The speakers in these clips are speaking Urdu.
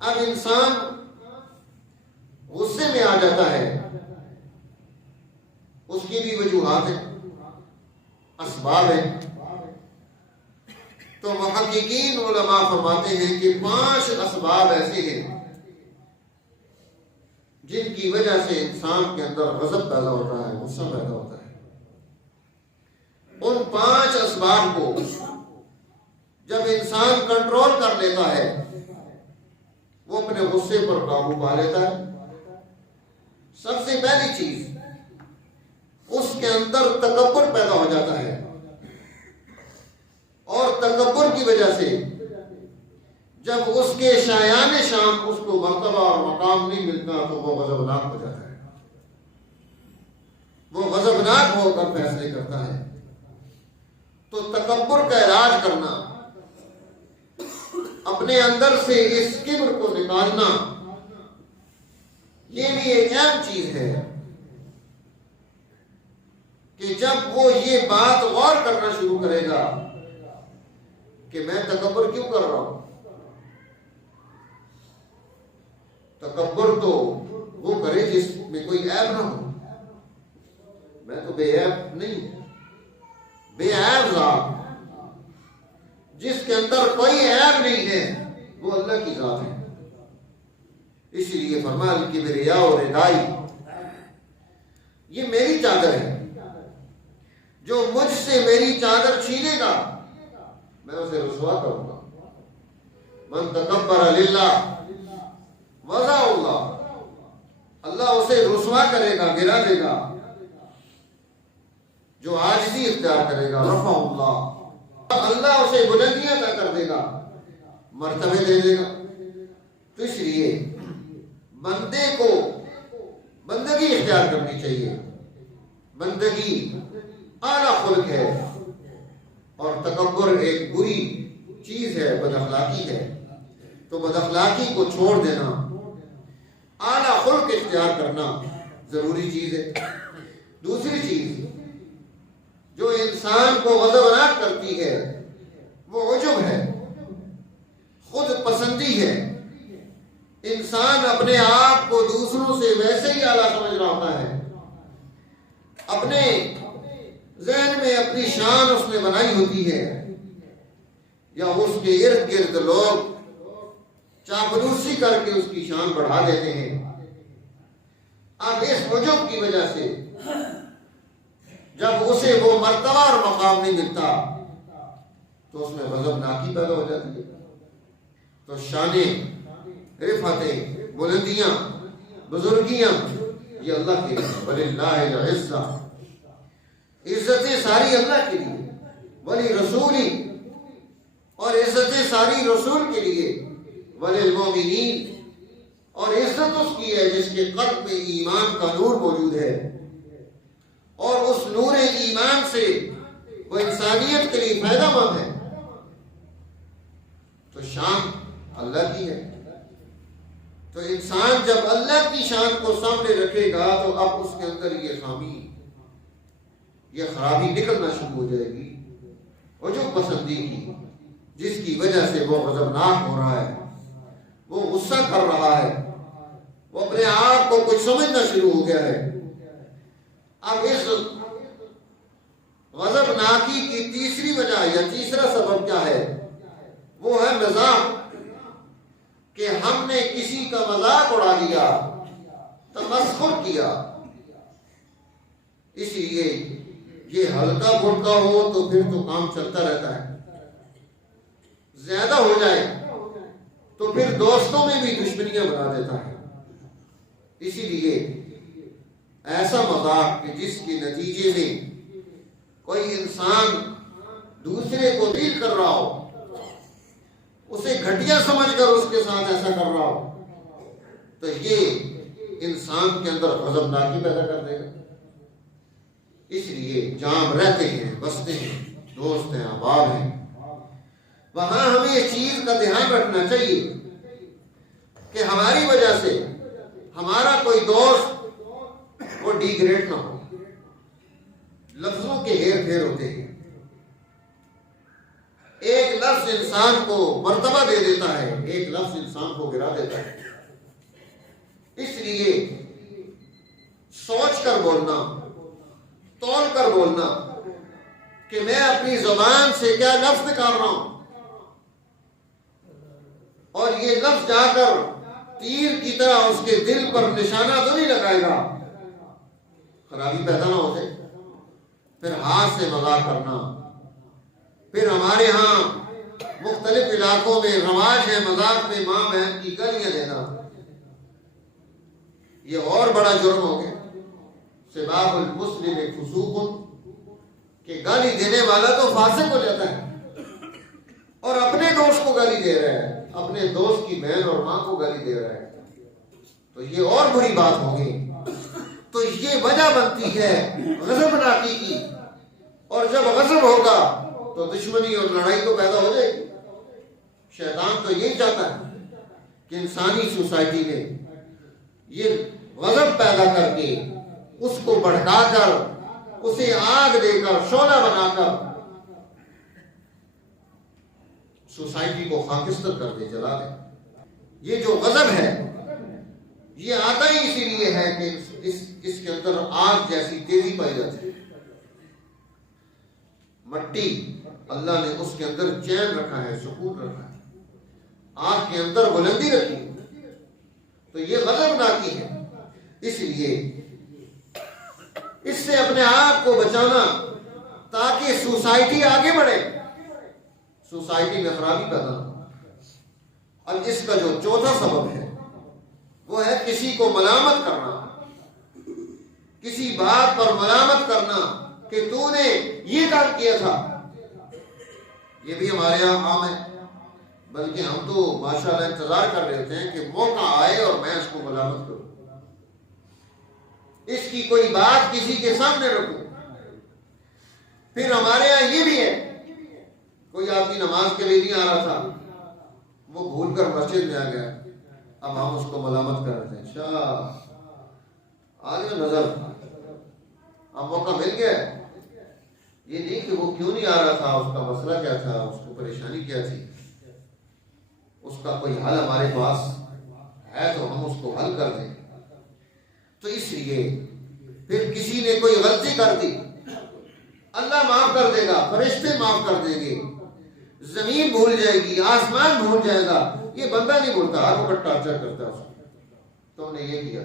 اب انسان غصے میں آ جاتا ہے، اس کی بھی وجوہات ہیں، اسباب ہیں۔ تو محققین علماء فرماتے ہیں کہ 5 اسباب ایسے ہیں جن کی وجہ سے انسان کے اندر غضب پیدا ہوتا ہے، غصہ پیدا ہوتا ہے۔ ان 5 اسباب کو جب انسان کنٹرول کر لیتا ہے، وہ اپنے غصے پر قابو پا لیتا ہے۔ سب سے پہلی چیز، اس کے اندر تکبر پیدا ہو جاتا ہے، اور تکبر کی وجہ سے جب اس کے شایان شان اس کو مرتبہ اور مقام نہیں ملتا تو وہ غضبناک ہو جاتا ہے، وہ غضبناک ہو کر فیصلے کرتا ہے۔ تو تکبر کا علاج کرنا، اپنے اندر سے اس کبر کو نکالنا، یہ بھی ایک اہم چیز ہے کہ جب وہ یہ بات غور کرنا شروع کرے گا کہ میں تکبر کیوں کر رہا ہوں۔ تکبر تو وہ کرے جس میں کوئی عیب نہ ہو، میں تو بے عیب نہیں، بے عیب ذات جس کے اندر کوئی عیب نہیں ہے وہ اللہ کی ذات ہے۔ اسی لیے فرمایا الکبریاء ردائی، یہ میری چادر ہے، جو مجھ سے میری چادر چھینے گا میں اسے رسوا کروں گا۔ من تکبر للہ وضع اللہ، اللہ اسے رسوا کرے گا، گرا دے گا۔ جو عاجزی اختیار کرے گا رفع اللہ، اللہ اسے بلندیاں عطا کر دے گا، مرتبے دے دے گا۔ تو اس لیے بندے کو بندگی اختیار کرنی چاہیے، بندگی اعلیٰ خلق ہے، اور تکبر ایک بری چیز ہے، بد اخلاقی ہے۔ تو بد اخلاقی کو چھوڑ دینا، اعلیٰ خلق اختیار کرنا ضروری چیز ہے۔ دوسری چیز جو انسان کو غضبناک کرتی ہے وہ عجب ہے، خود پسندی ہے۔ انسان اپنے آپ کو دوسروں سے ویسے ہی اعلیٰ سمجھ رہا ہوتا ہے، اپنے ذہن میں اپنی شان اس نے بنائی ہوتی ہے، یا اس کے ارد گرد لوگ چاپلوسی کر کے اس کی شان بڑھا دیتے ہیں۔ اب اس عجب کی وجہ سے جب اسے وہ مرتبہ اور مقام نہیں ملتا تو اس میں غضبناکی پیدا ہو جاتی ہے۔ تو شانیں، رفعتیں، بلندیاں، بزرگیاں یہ اللہ کے لیے، وَلِلَّهِ الْعِزَّةُ، عزتیں ساری اللہ کے لیے، وَلِرَسُولِهِ، اور عزتیں ساری رسول کے لیے، وَلِلْمُؤْمِنِينَ، اور عزت اس کی ہے جس کے قلب میں ایمان کا نور موجود ہے، اور اس نور ایمان سے وہ انسانیت کے لیے فائدہ مند ہے۔ تو شان اللہ کی ہے۔ تو انسان جب اللہ کی شان کو سامنے رکھے گا تو اب اس کے اندر یہ خامی، یہ خرابی نکلنا شروع ہو جائے گی، عجب پسندی کی، جس کی وجہ سے وہ غضبناک ہو رہا ہے، وہ غصہ کر رہا ہے، وہ اپنے آپ کو کچھ سمجھنا شروع ہو گیا ہے۔ اب اس غضبناکی کی تیسری وجہ یا تیسرا سبب کیا ہے؟ وہ ہے مزاح، کہ ہم نے کسی کا مذاق اڑا لیا، تمسخر کیا۔ اس لیے یہ ہلکا پھلکا ہو تو پھر تو کام چلتا رہتا ہے، زیادہ ہو جائے تو پھر دوستوں میں بھی دشمنیاں بنا دیتا ہے۔ اسی لیے ایسا مذاق کہ جس کے نتیجے میں کوئی انسان دوسرے کو ذلیل کر رہا ہو، اسے گھٹیا سمجھ کر اس کے ساتھ ایسا کر رہا ہو، تو یہ انسان کے اندر غضبناکی پیدا کر دے گا۔ اس لیے جہاں رہتے ہیں، بستے ہیں، دوست ہیں، احباب ہیں، وہاں ہمیں اس چیز کا دھیان رکھنا چاہیے کہ ہماری وجہ سے ہمارا کوئی دوست وہ ڈی گریڈ نہ ہو۔ لفظوں کے ہیر پھیر ہوتے ہیں، ایک لفظ انسان کو مرتبہ دے دیتا ہے، ایک لفظ انسان کو گرا دیتا ہے۔ اس لیے سوچ کر بولنا، تول کر بولنا کہ میں اپنی زبان سے کیا لفظ نکال رہا ہوں، اور یہ لفظ جا کر تیر کی طرح اس کے دل پر نشانہ تو نہیں لگائے گا، خرابی پیدا نہ ہو جائے۔ پھر ہاتھ سے مذاق کرنا، پھر ہمارے ہاں مختلف علاقوں میں رواج ہے مذاق میں ماں بہن کی گالیاں دینا، یہ اور بڑا جرم ہو گیا۔ سباب المسلم فسوق، کہ گالی دینے والا تو فاسق ہو جاتا ہے، اور اپنے دوست کو گالی دے رہا ہے، اپنے دوست کی بہن اور ماں کو گالی دے رہا ہے، تو یہ اور بری بات ہوگی۔ تو یہ وجہ بنتی ہے غضب ناکی کی، اور جب غضب ہوگا تو دشمنی اور لڑائی تو پیدا ہو جائے گی۔ شیطان تو یہی چاہتا ہے کہ انسانی سوسائٹی میں یہ غضب پیدا کر کے اس کو بھڑکا کر اسے آگ دے کر شعلہ بنا کر سوسائٹی کو خاکستر کر دے، جلا دے۔ یہ جو غضب ہے یہ آتا ہی اسی لیے ہے کہ اس کے اندر آگ جیسی تیزی پائی جاتی ہے۔ مٹی اللہ نے اس کے اندر چین رکھا ہے، سکون رکھا ہے، آگ کے اندر بلندی رکھی ہے، تو یہ غضب ناکی ہے۔ اس لیے اس سے اپنے آپ کو بچانا تاکہ سوسائٹی آگے بڑھے، سوسائٹی میں خرابی پیدا ہو۔ اب اس کا جو چوتھا سبب ہے وہ ہے کسی کو ملامت کرنا، کسی بات پر ملامت کرنا کہ تو نے یہ کام کیا تھا۔ یہ بھی ہمارے یہاں عام ہے، بلکہ ہم تو ماشاءاللہ انتظار کر رہے ہوتے ہیں کہ موقع آئے اور میں اس کو ملامت کروں، اس کی کوئی بات کسی کے سامنے رکھوں۔ پھر ہمارے یہاں یہ بھی ہے، کوئی آدمی نماز کے لیے نہیں آ رہا تھا، وہ بھول کر مسجد میں آ گیا، اب ہم اس کو ملامت کر رہے ہیں، شاہ آگے نظر، اب موقع مل گیا۔ یہ نہیں کہ وہ کیوں نہیں آ رہا تھا، اس کا مسئلہ کیا تھا، اس کو پریشانی کیا تھی، اس کا کوئی حل ہمارے پاس ہے تو ہم اس کو حل کر دیں۔ تو اس لیے پھر کسی نے کوئی غلطی کر دی، اللہ معاف کر دے گا، فرشتے معاف کر دیں گے، زمین بھول جائے گی، آسمان بھول جائے گا، یہ بندہ نہیں بھولتا، ہر وقت ٹارچر کرتا ہے اس کو، تو نے یہ کیا۔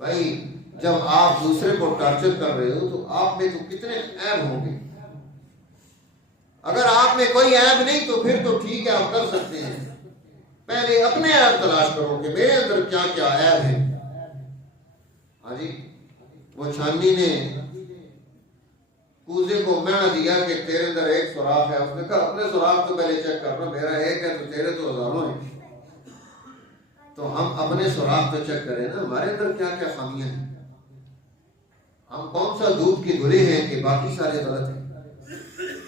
بھائی جب آپ دوسرے کو ٹارچر کر رہے ہو تو آپ میں تو کتنے عیب ہوں گے، اگر آپ میں کوئی عیب نہیں تو پھر تو ٹھیک ہے، آپ کر سکتے ہیں، پہلے اپنے عیب تلاش کرو کہ میرے اندر کیا کیا عیب ہے۔ ہاں جی، وہ چھاننی نے کوزے کو معنی دیا کہ تیرے اندر ایک سوراخ ہے، اس نے کہا اپنے سوراخ تو پہلے چیک کرنا، میرا ایک ہے تو تیرے تو ہزاروں ہیں، تو ہم اپنے سوراخ تو چیک کریں نا، ہمارے اندر کیا کیا خامیاں ہیں، ہم کون سا دودھ کے دھلے ہیں کہ باقی سارے غلط ہیں۔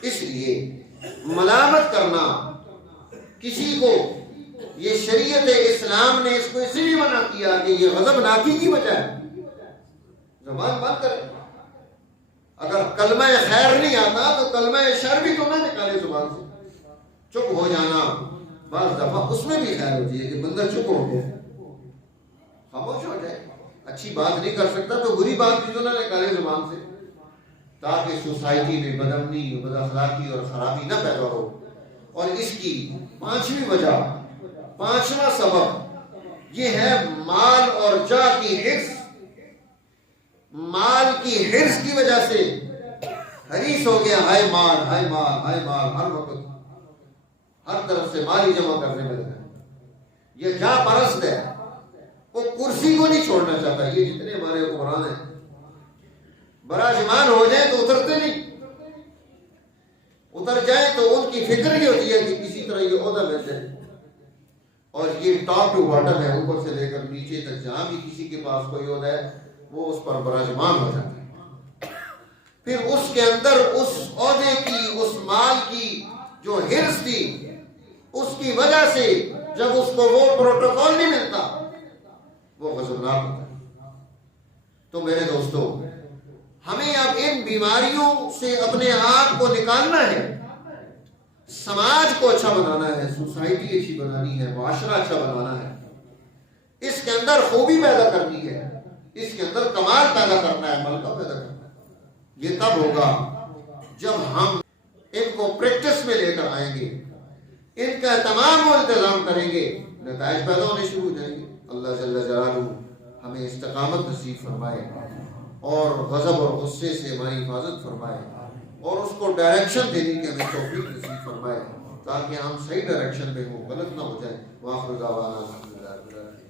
اس لیے ملامت کرنا کسی کو، یہ شریعت اسلام نے اس کو اسی لیے منع کیا کہ یہ غضب ناکی کی وجہ ہے۔ زبان بند کرے، اگر کلمہ خیر نہیں آتا تو کلمہ شر بھی تو نہ نکالے زبان سے، چپ ہو جانا بعض دفعہ اس میں بھی خیر ہوتی ہے کہ بندہ چپ ہو گیا، خاموش ہو جائے، اچھی بات نہیں کر سکتا تو بری بات بھی تو نہ نکالے زبان سے، تاکہ سوسائٹی میں بد امنی، بد اخلاقی اور خرابی نہ پیدا ہو۔ اور اس کی پانچویں وجہ، پانچواں سبب یہ ہے مال اور جاہ کی حرص۔ مال کی حرص کی وجہ سے حریص ہو گیا، ہائے مال ہائے مال ہائے مال، ہر وقت ہر طرف سے مال ہی جمع کرنے میں لگا ہے۔ یہ جاہ پرست ہے، وہ کرسی کو نہیں چھوڑنا چاہتا۔ یہ جتنے ہمارے حکمران ہیں براجمان ہو جائیں تو اترتے نہیں، اتر جائیں تو ان کی فکر نہیں ہوتی ہے کہ کسی طرح یہ عہدہ مل جائے، اور یہ ٹاپ ٹو باٹم ہے، اوپر سے لے کر نیچے تک، جہاں بھی کسی کے پاس کوئی عہدہ ہے وہ اس پر براجمان ہو جاتا ہے۔ پھر اس کے اندر اس عہدے کی، اس مال کی جو حرص تھی، اس کی وجہ سے جب اس کو وہ پروٹوکول نہیں ملتا وہ غضبناک ہوتا ہے۔ تو میرے دوستو، ہمیں اب ان بیماریوں سے اپنے آپ کو نکالنا ہے، سماج کو اچھا بنانا ہے، سوسائٹی اچھی بنانی ہے، معاشرہ اچھا بنانا ہے، اس کے اندر خوبی پیدا کرنی ہے، اس کے اندر کمال پیدا کرنا ہے، ملکہ پیدا کرنا ہے، یہ تب ہوگا جب ہم ان کو پریکٹس میں لے کر آئیں گے، ان کا تمام انتظام کریں گے، نتائج پیدا ہونے شروع ہو جائیں گے۔ اللہ جل جلالہ ہمیں استقامت نصیب فرمائے اور غضب اور غصے سے ہماری حفاظت فرمائے اور اس کو ڈائریکشن دینے کی ہمیں توفیق نصیب فرمائے تاکہ ہم صحیح ڈائریکشن میں ہوں، غلط نہ ہو جائیں۔ وآخر دعوانا الحمدللہ رب العالمین۔